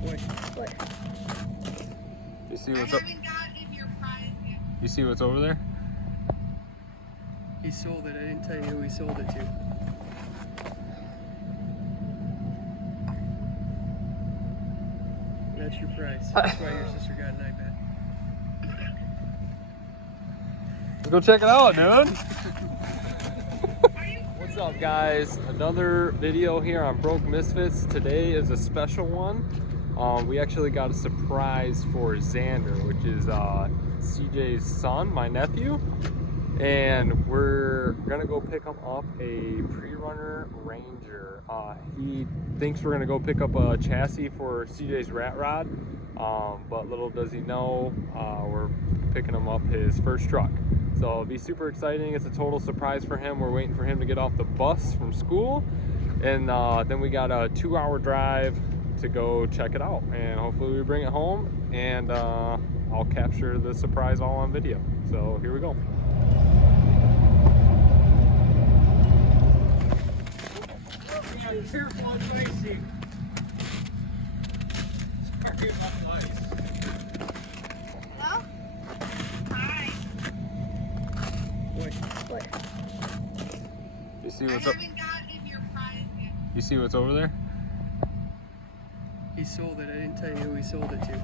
What? You see what's up? You see what's over there? He sold it. I didn't tell you who he sold it to. That's your price. That's why your sister got an iPad. Let's go check it out, dude. What's up, guys? Another video here on Broke Misfits. Today is a special one. We actually got a surprise for Xander, which is CJ's son, my nephew. And we're gonna go pick him up a pre-runner Ranger. He thinks we're gonna go pick up a chassis for CJ's rat rod, but little does he know, we're picking him up his first truck. So it'll be super exciting. It's a total surprise for him. We're waiting for him to get off the bus from school, and then we got a 2-hour drive to go check it out, and hopefully we bring it home, and I'll capture the surprise all on video. So here we go. Careful on the ice here. Sorry about the ice. Hello? Hi. What? You see what's up? You see what's over there? He sold it. I didn't tell you who he sold it to.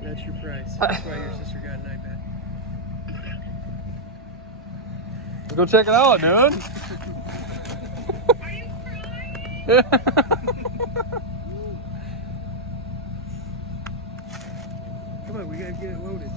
That's your price. That's why your sister got an iPad. Let's go check it out, dude. Are you crying? Come on, we gotta get it loaded.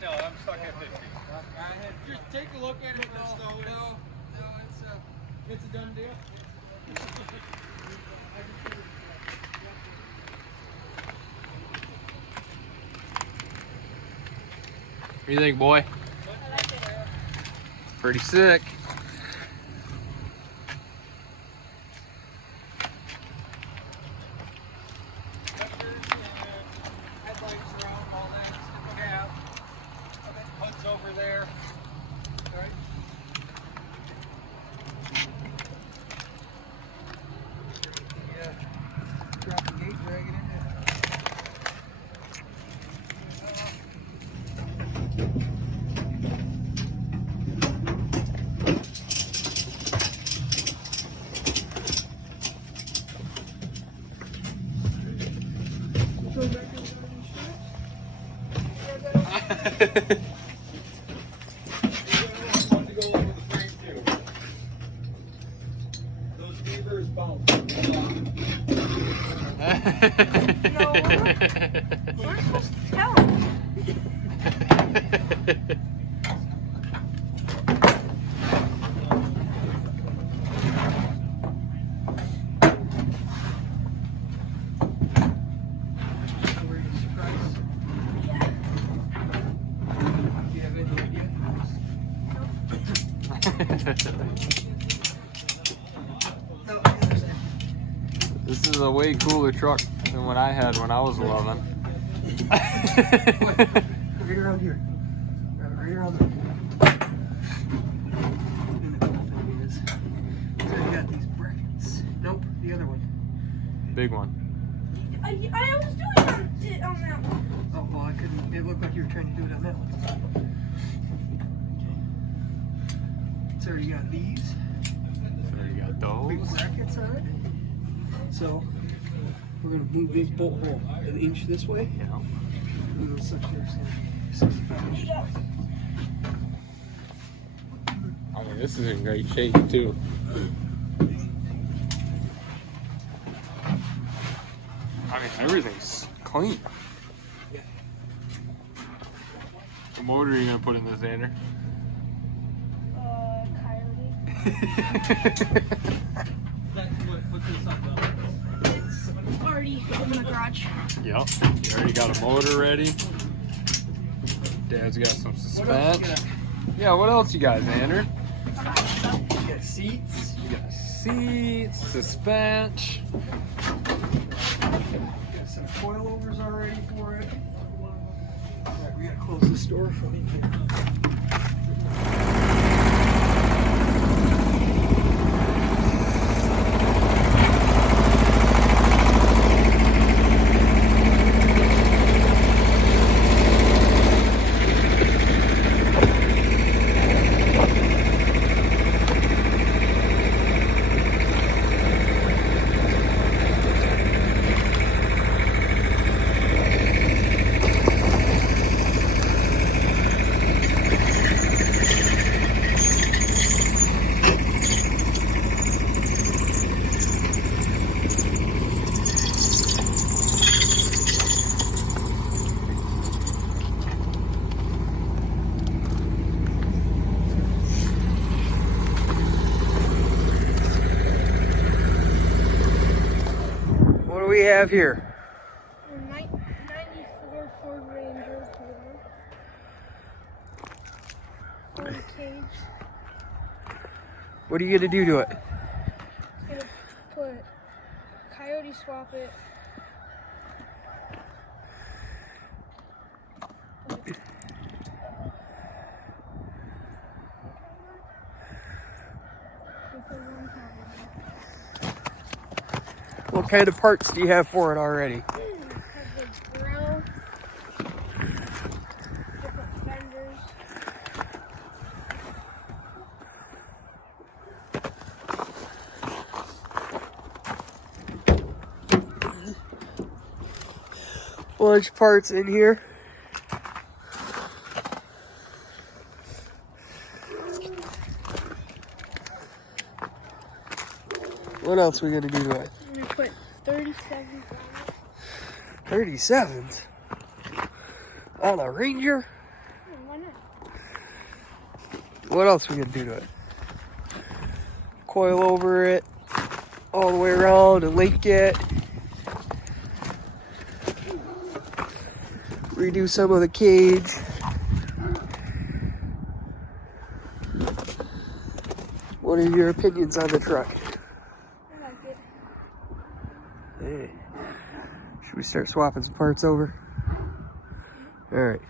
No, I'm stuck at 50. Just take a look at it. No, it's a done deal. What do you think, boy? I like it. Pretty sick. Headlights are out, all that. Cab. Hood's over there. All right. Drop the gate, drag it in there. Those beavers bounce. No, we're supposed to tell him. This is a way cooler truck than what I had when I was 11. Right around here. Right around there. And the cool thing is, so you got these brackets. Nope, the other one. Big one. I was doing it on that one. Oh, well, I couldn't. It looked like you were trying to do it on that one. Okay. So you got these So you got big those. brackets on it. So we're gonna move this bolt hole an inch this way. Yeah. And this up here is gonna be 65 inches. I mean, this is in great shape too. I mean, everything's clean. What motor are you gonna put in this, Xander? Coyote. Put this up though. It's already in the garage. Yep. You already got a motor ready. Dad's got some suspension. Yeah, what else you got, Xander? You got seats. You got seats, suspension. Got some coilovers already for it. Alright, we gotta close this door from in here. What do we have here? A 94 Ford Ranger for the cage. What are you gonna do to it? Gonna put coyote swap it. What kind of parts do you have for it already? Have the brown, different fenders. Bunch of parts in here. What else we gonna do to it? I'm gonna put 37 on it. 37s? On a Ranger? Oh, why not? What else we gonna do to it? Coil over it all the way around and link it. Redo some of the cage. What are your opinions on the truck? I like it. Hey. Should we start swapping some parts over? All right.